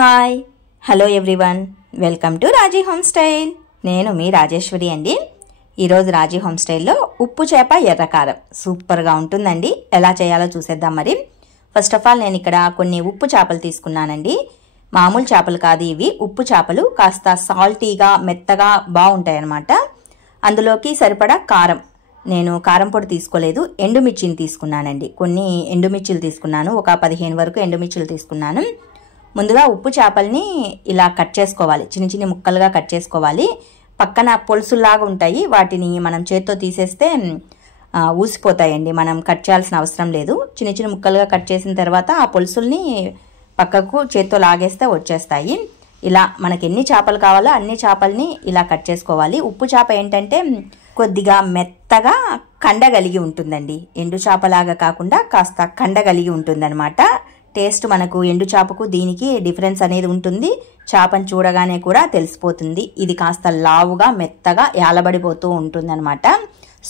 Hi hello everyone welcome to Raji home style. నేను మీ రాజేశ్వరి అండి. ఈరోజు రాజీ హోమ్ స్టైల్లో ఉప్పు చేప ఎర్రకారం సూపర్గా ఉంటుందండి. ఎలా చేయాలో చూసేద్దాం. మరి ఫస్ట్ ఆఫ్ ఆల్ నేను ఇక్కడ కొన్ని ఉప్పు చేపలు తీసుకున్నానండి. మామూలు చేపలు కాదు ఇవి, ఉప్పు చేపలు. కాస్త సాల్టీగా మెత్తగా బాగుంటాయి అన్నమాట. అందులోకి సరిపడా కారం. నేను కారం పొడి తీసుకోలేదు, ఎండుమిర్చిని తీసుకున్నానండి. కొన్ని ఎండుమిర్చిలు తీసుకున్నాను, ఒక 15 వరకు ఎండుమిర్చిలు తీసుకున్నాను. ముందుగా ఉప్పు చేపల్ని ఇలా కట్ చేసుకోవాలి, చిన్న చిన్న ముక్కలుగా కట్ చేసుకోవాలి. పక్కన పొలుసులాగా ఉంటాయి, వాటిని మనం చేత్తో తీసేస్తే ఊసిపోతాయండి. మనం కట్ చేయాల్సిన అవసరం లేదు. చిన్న చిన్న ముక్కలుగా కట్ చేసిన తర్వాత ఆ పొలుసుల్ని పక్కకు చేత్తో లాగేస్తే వచ్చేస్తాయి. ఇలా మనకి ఎన్ని చేపలు కావాలో అన్ని చేపల్ని ఇలా కట్ చేసుకోవాలి. ఉప్పు చేప ఏంటంటే కొద్దిగా మెత్తగా కండ కలిగి ఉంటుందండి. ఎండు చేపలాగా కాకుండా కాస్త కండ కలిగి ఉంటుందన్నమాట. టేస్ట్ మనకు ఎండు చేపకు దీనికి డిఫరెన్స్ అనేది ఉంటుంది. చేపను చూడగానే కూడా తెలిసిపోతుంది. ఇది కాస్త లావుగా మెత్తగా ఏలబడిపోతూ ఉంటుంది అనమాట.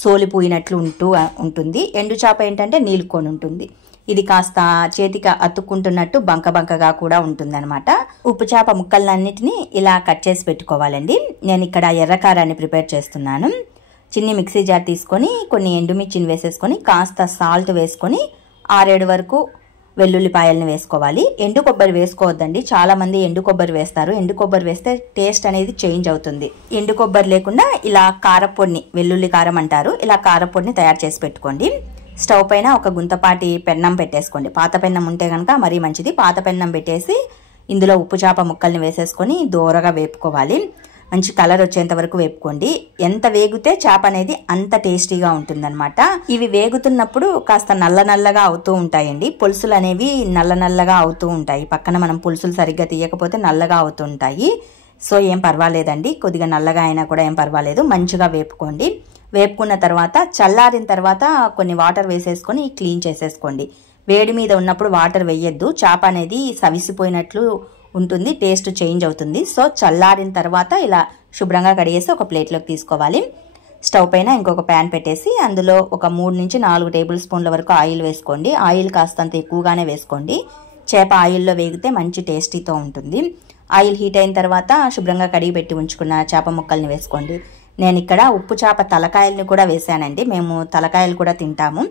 సోలిపోయినట్లు ఉంటుంది. ఎండు చేప ఏంటంటే నీలుకొని ఉంటుంది. ఇది కాస్త చేతికి అతుక్కుంటున్నట్టు బంక బంకగా కూడా ఉంటుందన్నమాట. ఉప్పు చేప ముక్కలన్నిటినీ ఇలా కట్ చేసి పెట్టుకోవాలండి. నేను ఇక్కడ ఎర్రకారాన్ని ప్రిపేర్ చేస్తున్నాను. చిన్ని మిక్సీ జార్ తీసుకొని కొన్ని ఎండుమిర్చిని వేసేసుకొని కాస్త సాల్ట్ వేసుకొని 6-7 వరకు వెల్లుల్లిపాయలను వేసుకోవాలి. ఎండు కొబ్బరి వేసుకోవద్దండి, చాలా మంది ఎండు కొబ్బరి వేస్తారు. ఎండు కొబ్బరి వేస్తే టేస్ట్ అనేది చేంజ్ అవుతుంది. ఎండు కొబ్బరి లేకుండా ఇలా కారపొడిని, వెల్లుల్లి కారం అంటారు, ఇలా కారపొడిని తయారు చేసి పెట్టుకోండి. స్టవ్ పైన ఒక గుంతపాటి పెన్నం పెట్టేసుకోండి. పాత పెన్నం ఉంటే కనుక మరీ మంచిది. పాత పెన్నం పెట్టేసి ఇందులో ఉప్పు చేప ముక్కల్ని వేసేసుకొని దోరగా వేపుకోవాలి. మంచి కలర్ వచ్చేంత వరకు వేపుకోండి. ఎంత వేగితే చేప అనేది అంత టేస్టీగా ఉంటుందన్నమాట. ఇవి వేగుతున్నప్పుడు కాస్త నల్లగా అవుతూ ఉంటాయండి. పులుసులు అనేవి నల్లగా అవుతూ ఉంటాయి. పక్కన మనం పులుసులు సరిగ్గా తీయకపోతే నల్లగా అవుతూ ఉంటాయి. సో ఏం పర్వాలేదండి, కొద్దిగా నల్లగా అయినా కూడా ఏం పర్వాలేదు. మంచిగా వేపుకోండి. వేపుకున్న తర్వాత చల్లారిన తర్వాత కొన్ని వాటర్ వేసేసుకొని క్లీన్ చేసేసుకోండి. వేడి మీద ఉన్నప్పుడు వాటర్ వేయొద్దు, చేప అనేది సవిసిపోయినట్లు ఉంటుంది, టేస్ట్ చేంజ్ అవుతుంది. సో చల్లారిన తర్వాత ఇలా శుభ్రంగా కడిగేసి ఒక ప్లేట్లోకి తీసుకోవాలి. స్టవ్ పైన ఇంకొక ప్యాన్ పెట్టేసి అందులో ఒక 3 నుంచి 4 టేబుల్ స్పూన్ల వరకు ఆయిల్ వేసుకోండి. ఆయిల్ కాస్తంత ఎక్కువగానే వేసుకోండి. చేప ఆయిల్లో వేగితే మంచి టేస్టీతో ఉంటుంది. ఆయిల్ హీట్ అయిన తర్వాత శుభ్రంగా కడిగి పెట్టి ఉంచుకున్న చేప ముక్కల్ని వేసుకోండి. నేను ఇక్కడ ఉప్పు చేప తలకాయల్ని కూడా వేసానండి. మేము తలకాయలు కూడా తింటాము.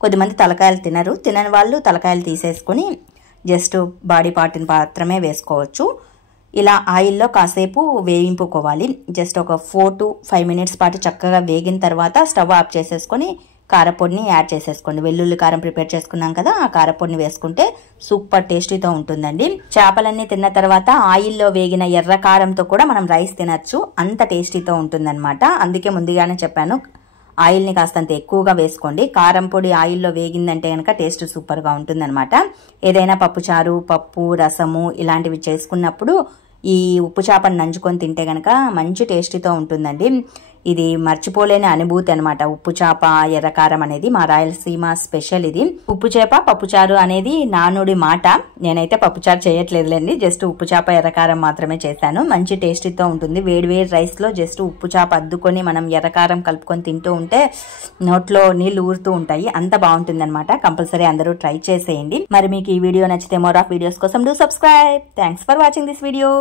కొద్దిమంది తలకాయలు తినరు. తినని వాళ్ళు తలకాయలు తీసేసుకొని జస్ట్ బాడీ పార్ట్ని మాత్రమే వేసుకోవచ్చు. ఇలా ఆయిల్లో కాసేపు వేయింపుకోవాలి. జస్ట్ ఒక 4 to 5 మినిట్స్ పాటు చక్కగా వేగిన తర్వాత స్టవ్ ఆఫ్ చేసేసుకొని కారపొడిని యాడ్ చేసేసుకోండి. వెల్లుల్లి కారం ప్రిపేర్ చేసుకున్నాం కదా, ఆ కారపొడిని వేసుకుంటే సూపర్ టేస్టీతో ఉంటుందండి. చేపలన్నీ తిన్న తర్వాత ఆయిల్లో వేగిన ఎర్ర కారంతో కూడా మనం రైస్ తినచ్చు, అంత టేస్టీతో ఉంటుందన్నమాట. అందుకే ముందుగానే చెప్పాను, ఆయిల్ని కాస్తంత ఎక్కువగా వేసుకోండి. కారం పొడి ఆయిల్లో వేగిందంటే కనుక టేస్ట్ సూపర్గా ఉంటుందన్నమాట. ఏదైనా పప్పుచారు, పప్పు, రసము ఇలాంటివి చేసుకున్నప్పుడు ఈ ఉప్పు చేపను నంచుకొని తింటే కనుక మంచి టేస్టీతో ఉంటుందండి. ఇది మర్చిపోలేని అనుభూతి అనమాట. ఉప్పు చేప ఎర్రకారం అనేది మా రాయలసీమ స్పెషల్. ఇది ఉప్పు చేప పప్పుచారు అనేది నానుడి మాట. నేనైతే పప్పుచారు చేయట్లేదులేండి, జస్ట్ ఉప్పు చేప ఎర్రకారం మాత్రమే చేశాను. మంచి టేస్టీతో ఉంటుంది. వేడి రైస్లో జస్ట్ ఉప్పు చేప అద్దుకొని మనం ఎర్రకారం కలుపుకొని తింటూ ఉంటే నోట్లో నీళ్లు ఊరుతూ ఉంటాయి. అంత బాగుంటుంది అనమాట. కంపల్సరీ అందరూ ట్రై చేసేయండి. మరి మీకు ఈ వీడియో నచ్చితే మోర్ ఆఫ్ వీడియోస్ కోసం do subscribe. Thanks for watching this video.